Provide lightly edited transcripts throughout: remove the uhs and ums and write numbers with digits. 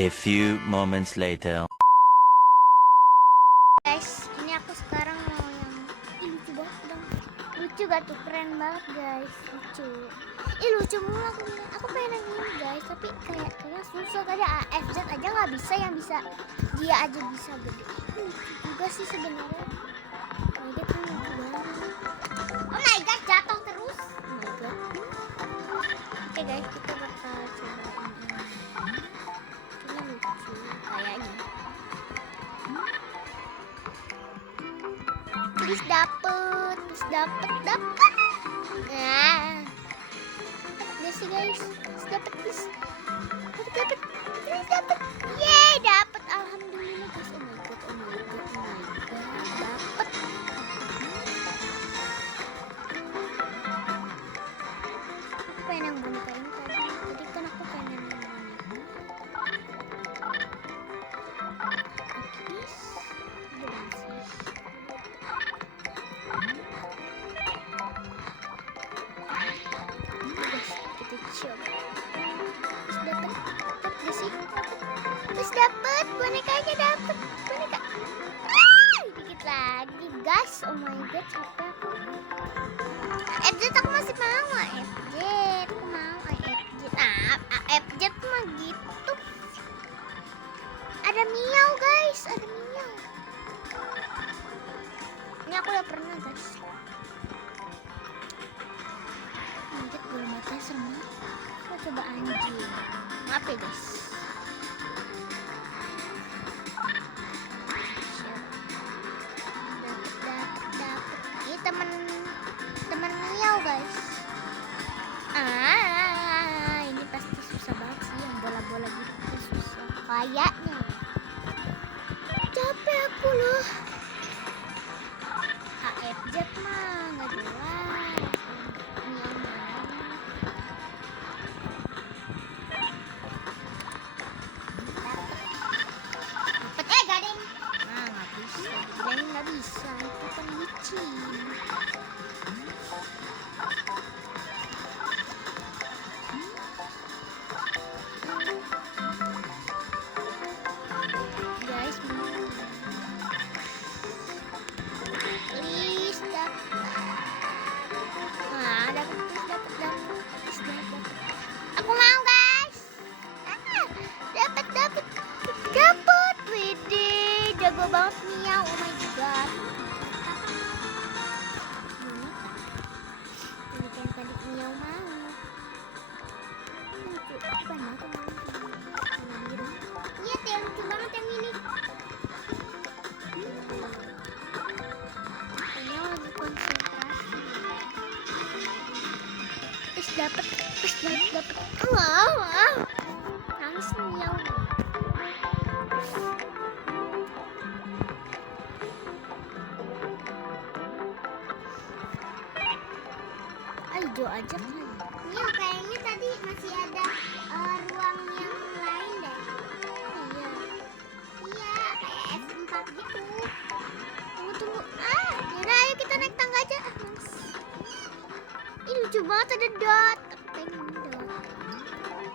A few moments later. Guys, ini aku sekarang mau yang lucu banget dong. Lucu gak tuh? Keren banget guys, lucu. Lucu mulu aku pengen yang ini guys, tapi kayaknya susah tadi AFZ aja nggak bisa, yang bisa dia aja bisa gede. Lucu juga sih sebenarnya. Oh my god, kan lucu banget. Oh my god, jatuh terus. Oh my god. Oke guys, kita bakal cobain ini lucu kayaknya. Please dapet. Nah, udah sih guys, please dapet. Yeay, dapet, alhamdulillah guys. Oh my god, dapet. Aku pengen yang boneka ini tadi kan aku pengen yang boneka. Oke guys, udah sih. Kita coba. Terus dapet bonekanya, dapet boneka. Dikit lagi guys. Oh my god, capek aku. FZ aku masih mau FZ. Aku mau FZ. FZ mah gitu. Ada miau guys, ada miau. Ini aku udah pernah guys. Lanjut gue mata serem. Kita coba anjing. Maaf ya guys. Dapet. Ini teman miau guys. Ini pasti susah banget sih, yang bola-bola gitu susah. Kayaknya. Capek aku loh. AFZ mah nggak jelas. Miau mah. Dapet gading. Nggak bisa. Dibilangin nggak bisa. Itu kan licin. Guys, please dapet. Dapet. Aku mau guys. Dapet. Widih, jago banget miau. Oh my god. Ini kayak tadi miau mau. Lucu banget. Iya, lucu banget yang ini. Miau lagi konsentrasi. Terus dapet. Wow. Nangis miau. Ayo aja kan. Iya, kayaknya tadi masih ada ruang yang lain deh. Iya, kayak F4 gitu. Tunggu. Yaudah, ayo kita naik tangga aja. Ini lucu banget, ada dot. Aku pengen dot.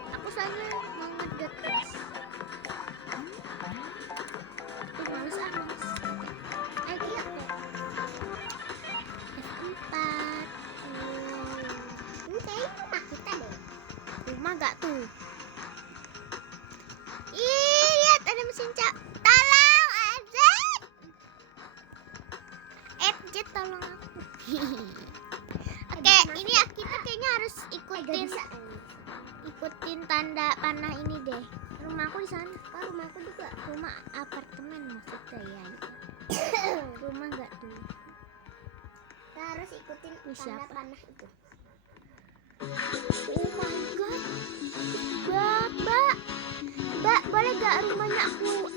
Aku soalnya mau ngedot guys. Males. Ayo kita F4. Ini kayaknya rumah kita deh. Rumah gak tuh? Ih, lihat ada mesin tolong FZ. FZ tolong aku. Oke, ini kita kayaknya harus ikutin tanda panah ini deh. Rumahku di sana. Rumahku juga. Rumah apartemen maksudnya ya. Rumah gak tuh? Kita harus ikutin tanda panah itu. Oh my god. Mbak, boleh gak rumahnya aku?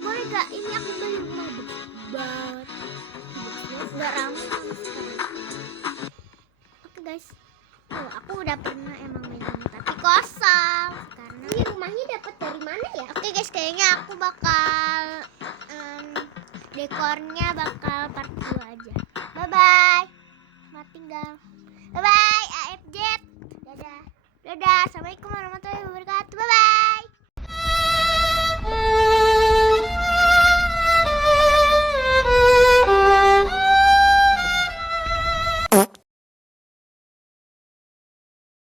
Boleh gak ini aku beli rumah banget. Gak ramai sama sekali. Oke guys. Aku udah pernah emang main ini tapi kosong. Karena ini rumahnya dapat dari mana ya? Oke guys, kayaknya aku bakal dekornya bakal part 2 aja. Bye bye. Tinggal. Bye bye AFZ. Dadah. Assalamualaikum warahmatullahi wabarakatuh. Bye bye.